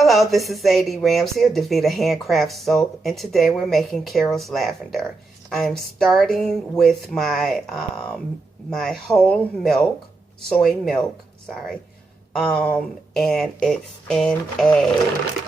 Hello, this is A.D. Ramsey of Davita Handcraft Soap, and today we're making Carol's Lavender. I'm starting with my my whole milk, soy milk, and it's in a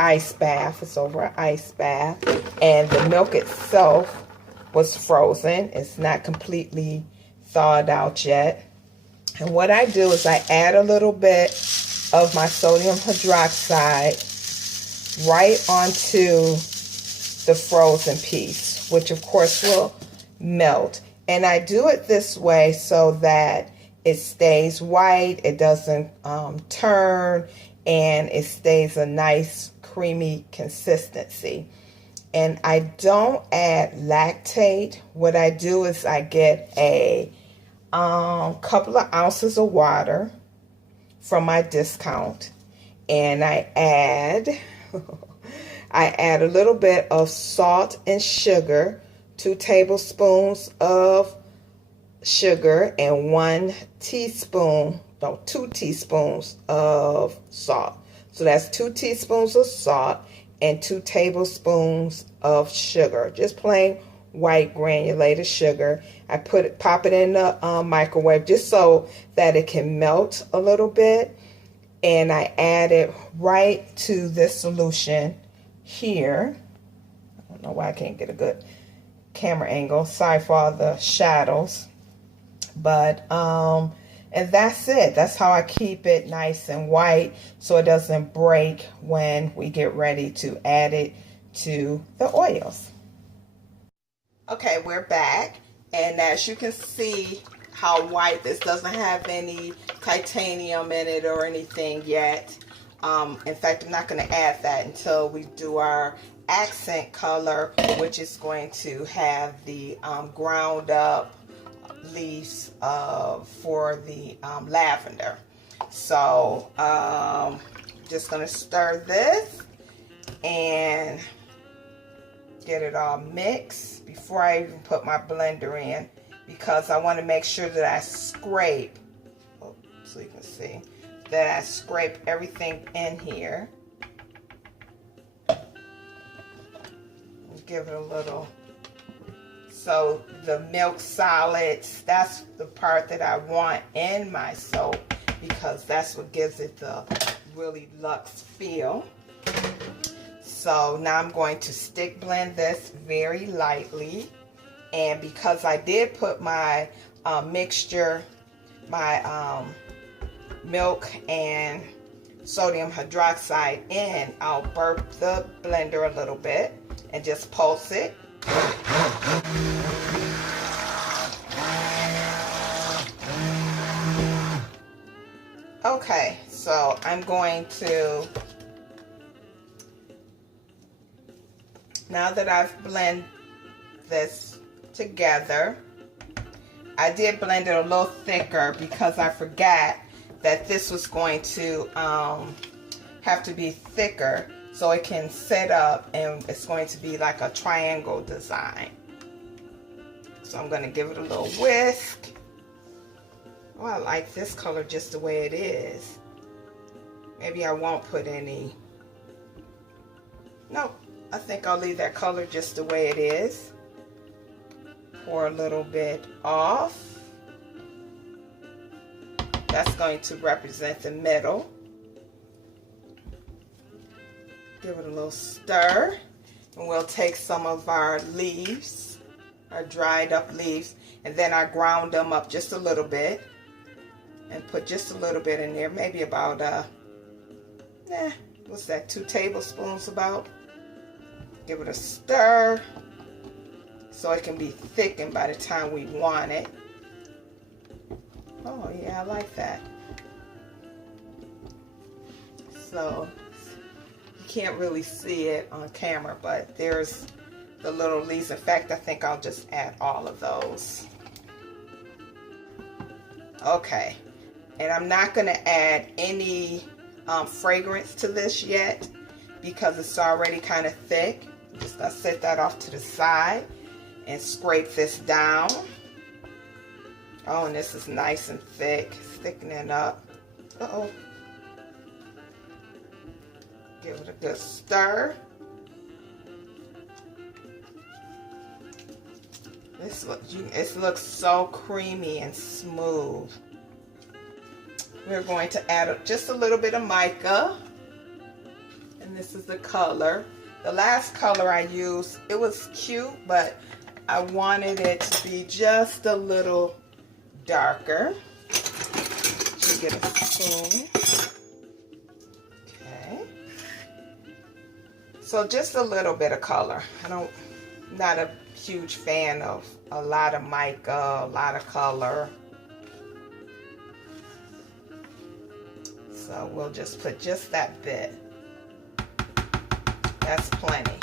ice bath. It's over an ice bath, and the milk itself was frozen. It's not completely thawed out yet. And what I do is I add a little bit of my sodium hydroxide right onto the frozen piece, which of course will melt. And I do it this way so that it stays white, it doesn't turn, and it stays a nice creamy consistency. And I don't add lactate. What I do is I get a couple of ounces of water from my discount, and I add a little bit of salt and sugar, 2 tablespoons of sugar, and 2 teaspoons of salt. So that's 2 teaspoons of salt and 2 tablespoons of sugar, just plain white granulated sugar. I pop it in the microwave just so that it can melt a little bit, and I add it right to this solution here. I don't know why I can't get a good camera angle. Sorry for all the shadows, but and that's it. That's how I keep it nice and white so it doesn't break when we get ready to add it to the oils. Okay, we're back, and as you can see how white this doesn't have any titanium in it or anything yet. In fact, I'm not going to add that until we do our accent color, which is going to have the ground up leaves for the lavender. So just going to stir this and get it all mixed before I even put my blender in, because I want to make sure that I scrape, so you can see that I scrape everything in here. Give it a little, so the milk solids, that's the part that I want in my soap, because that's what gives it the really luxe feel. So now I'm going to stick blend this very lightly, and because I did put my mixture, my milk and sodium hydroxide in, I'll burp the blender a little bit and just pulse it. Okay, so I'm going to, now that I've blended this together, I did blend it a little thicker because I forgot that this was going to have to be thicker so it can set up, and it's going to be like a triangle design. So I'm going to give it a little whisk. Oh, I like this color just the way it is. Maybe I won't put any. Nope. I think I'll leave that color just the way it is. Pour a little bit off. That's going to represent the middle. Give it a little stir. And we'll take some of our leaves, our dried up leaves, and then I ground them up just a little bit. And put just a little bit in there, maybe about, what's that, 2 tablespoons about. Give it a stir so it can be thickened by the time we want it. Oh yeah, I like that. So you can't really see it on camera, but there's the little leaves. In fact, I think I'll just add all of those. Okay, and I'm not going to add any fragrance to this yet because it's already kind of thick. I'm just going to set that off to the side and scrape this down. Oh, and this is nice and thick, thickening up. Uh-oh. good stir. It looks so creamy and smooth. We're going to add just a little bit of mica. And this is the color. The last color I used, it was cute, but I wanted it to be just a little darker. Let me get a spoon. Okay. So just a little bit of color. Not a huge fan of a lot of mica, a lot of color. So we'll just put just that bit. That's plenty.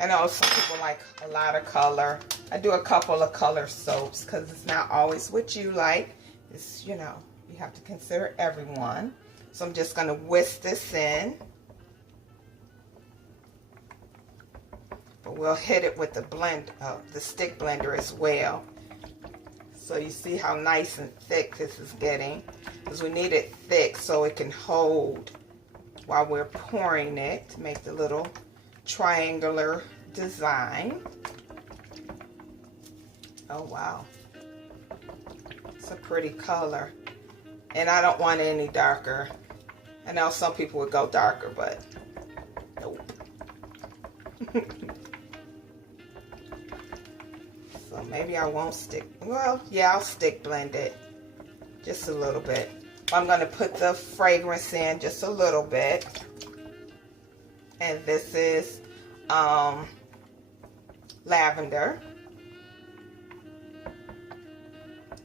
I know some people like a lot of color. I do a couple of color soaps because it's not always what you like. It's, you know, you have to consider everyone. So I'm just going to whisk this in. But we'll hit it with the stick blender as well. So you see how nice and thick this is getting. Because we need it thick so it can hold while we're pouring it to make the little triangular design. Oh wow, it's a pretty color, and I don't want it any darker. I know some people would go darker, but nope. So maybe I won't stick, well, yeah, I'll stick blend it just a little bit. I'm going to put the fragrance in just a little bit. And this is lavender.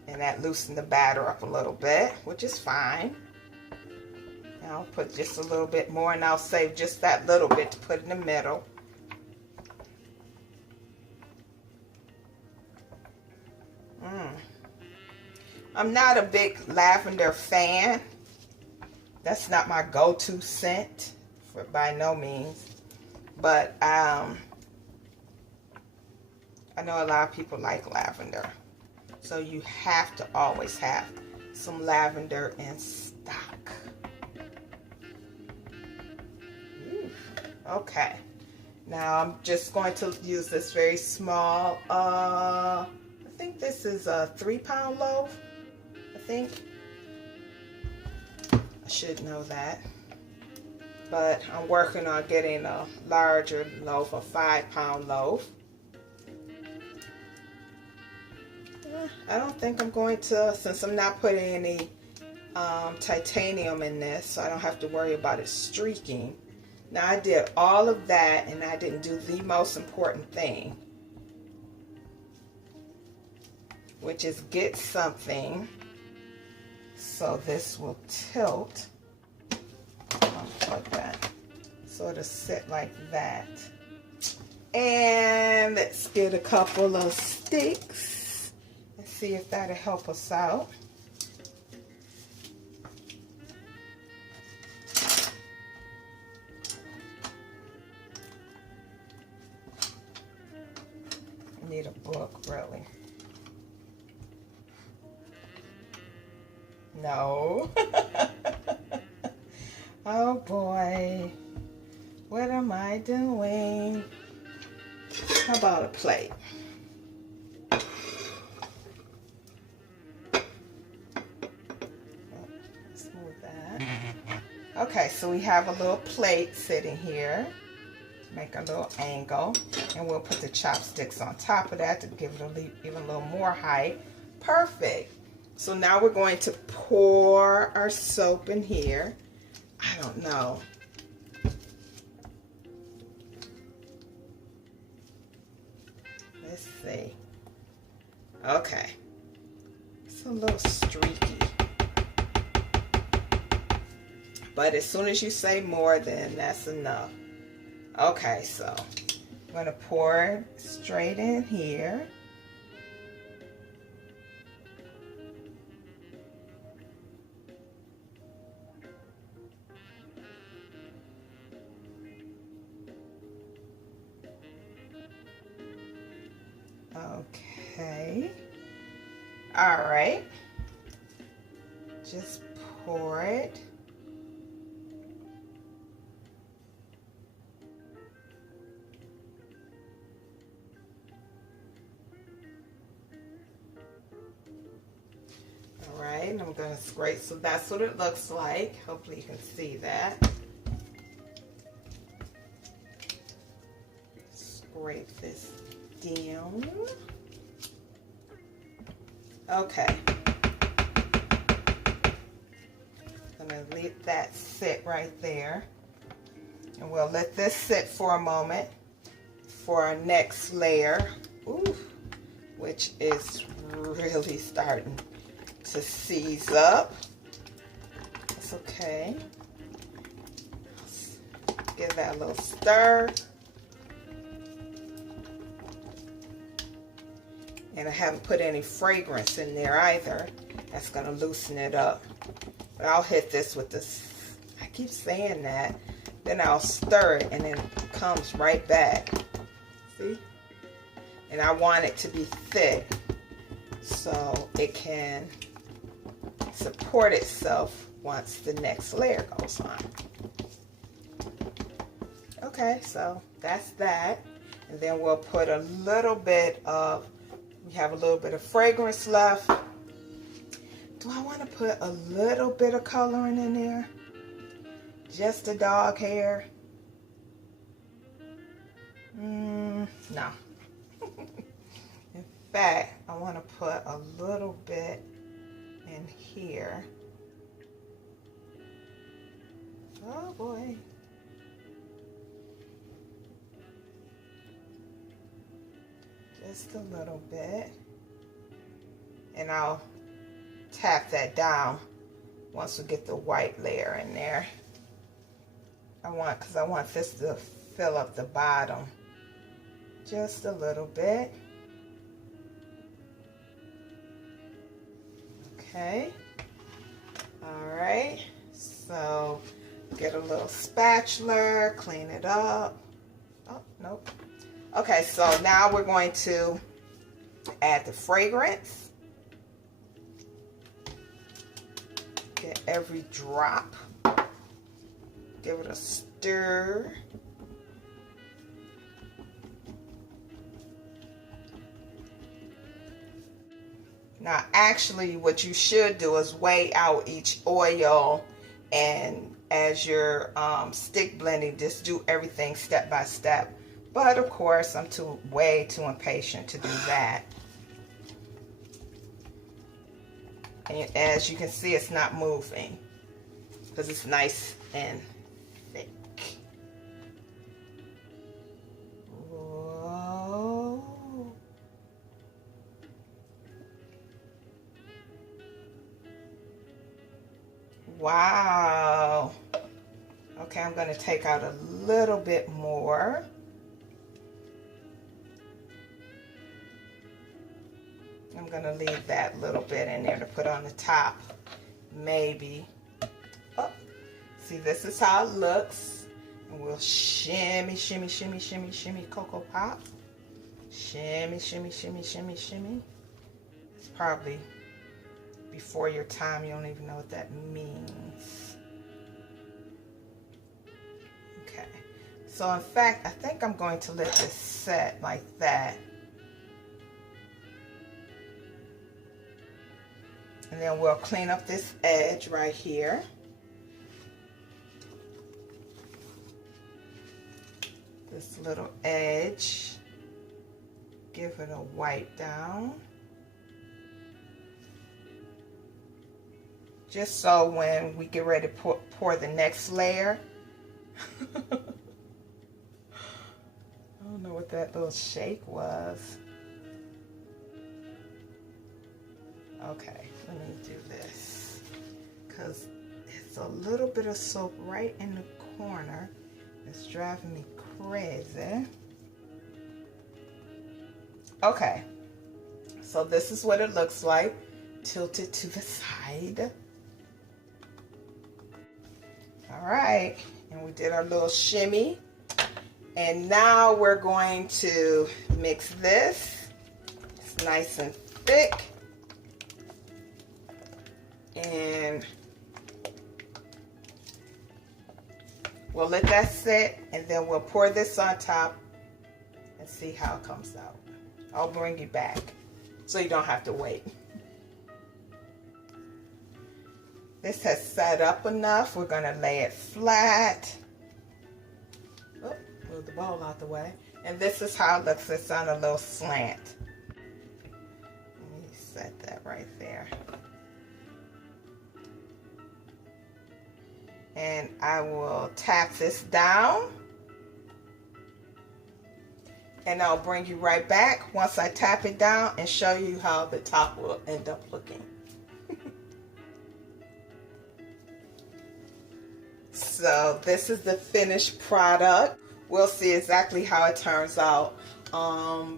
And that loosened the batter up a little bit, which is fine. Now I'll put just a little bit more, and I'll save just that little bit to put in the middle. I'm not a big lavender fan. That's not my go-to scent, by no means. But I know a lot of people like lavender. So you have to always have some lavender in stock. Ooh, okay. Now I'm just going to use this very small, I think this is a 3-pound loaf. I think. I should know that. But I'm working on getting a larger loaf, a 5-pound loaf. I don't think I'm going to, since I'm not putting any titanium in this, so I don't have to worry about it streaking. Now I did all of that, and I didn't do the most important thing, which is get something so this will tilt. Like that, so it'll sit like that. And let's get a couple of sticks and see if that'll help us out. I need a book, really. No. Oh boy, what am I doing? How about a plate? Let's move that. Okay, so we have a little plate sitting here. Make a little angle, and we'll put the chopsticks on top of that to give it even a little more height. Perfect. So now we're going to pour our soap in here. I don't know. Let's see. Okay. It's a little streaky. But as soon as you say more, then that's enough. Okay, so I'm going to pour it straight in here. Okay. All right. Just pour it goodness, great. So that's what it looks like. Hopefully you can see that. Scrape this down. Okay. I'm going to let that sit right there. And we'll let this sit for a moment for our next layer. Ooh, which is really starting to seize up. It's okay. Let's give that a little stir. And I haven't put any fragrance in there either. That's going to loosen it up. But I'll hit this with this. I keep saying that. Then I'll stir it and then it comes right back. See? And I want it to be thick so it can support itself once the next layer goes on. Okay, so that's that. And then we'll put a little bit of, we have a little bit of fragrance left. Do I want to put a little bit of coloring in there? Just a dog hair? No. In fact, I want to put a little bit in here. Oh boy. Just a little bit. And I'll tap that down once we get the white layer in there. Because I want this to fill up the bottom just a little bit. Okay. All right. So get a little spatula, clean it up. Oh, nope. Okay, so now we're going to add the fragrance. Get every drop. Give it a stir. Now, actually, what you should do is weigh out each oil, and as you're stick blending, just do everything step by step. But of course, I'm way too impatient to do that. And as you can see, it's not moving because it's nice and thick. Whoa. Wow. Okay, I'm going to take out a little bit more. I'm going to leave that little bit in there to put on the top. Maybe. Oh, see, this is how it looks. And we'll shimmy, shimmy, shimmy, shimmy, shimmy, Cocoa Pop. Shimmy, shimmy, shimmy, shimmy, shimmy. It's probably before your time. You don't even know what that means. Okay. So, in fact, I think I'm going to let this set like that. And then we'll clean up this edge right here. This little edge. Give it a wipe down. Just so when we get ready to pour the next layer. I don't know what that little shake was. Okay, let me do this because it's a little bit of soap right in the corner. It's driving me crazy. Okay, so this is what it looks like. Tilt it to the side. All right, and we did our little shimmy. And now we're going to mix this. It's nice and thick. And we'll let that sit, and then we'll pour this on top and see how it comes out. I'll bring you back so you don't have to wait. This has set up enough. We're going to lay it flat. Oh, move the bowl out the way. And this is how it looks. It's on a little slant. Let me set that right there. And I will tap this down. And I'll bring you right back once I tap it down and show you how the top will end up looking. So this is the finished product. We'll see exactly how it turns out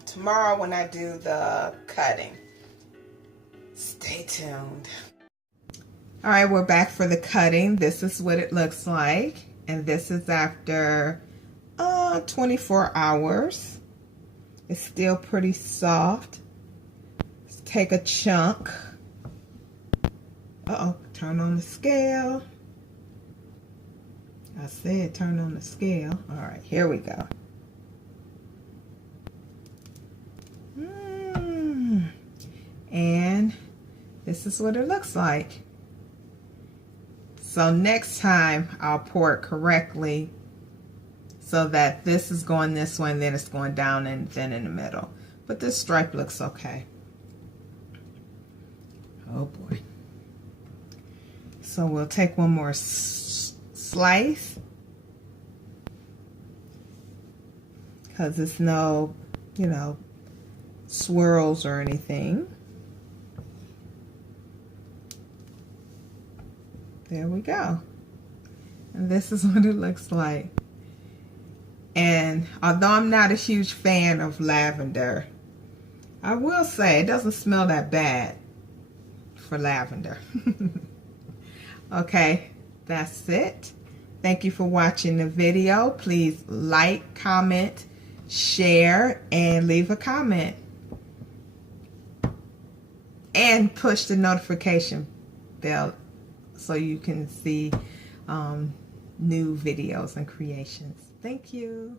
tomorrow when I do the cutting. Stay tuned. All right, we're back for the cutting. This is what it looks like. And this is after 24 hours. It's still pretty soft. Let's take a chunk. Uh-oh, turn on the scale. I said turn on the scale. All right, here we go. And this is what it looks like. So next time I'll pour it correctly so that this is going this way and then it's going down and then in the middle. But this stripe looks okay. Oh boy. So we'll take one more slice because it's no, you know, swirls or anything. There we go. And this is what it looks like. And although I'm not a huge fan of lavender, I will say it doesn't smell that bad for lavender. Okay, that's it. Thank you for watching the video. Please like, comment, share, and leave a comment. And push the notification bell so you can see new videos and creations. Thank you.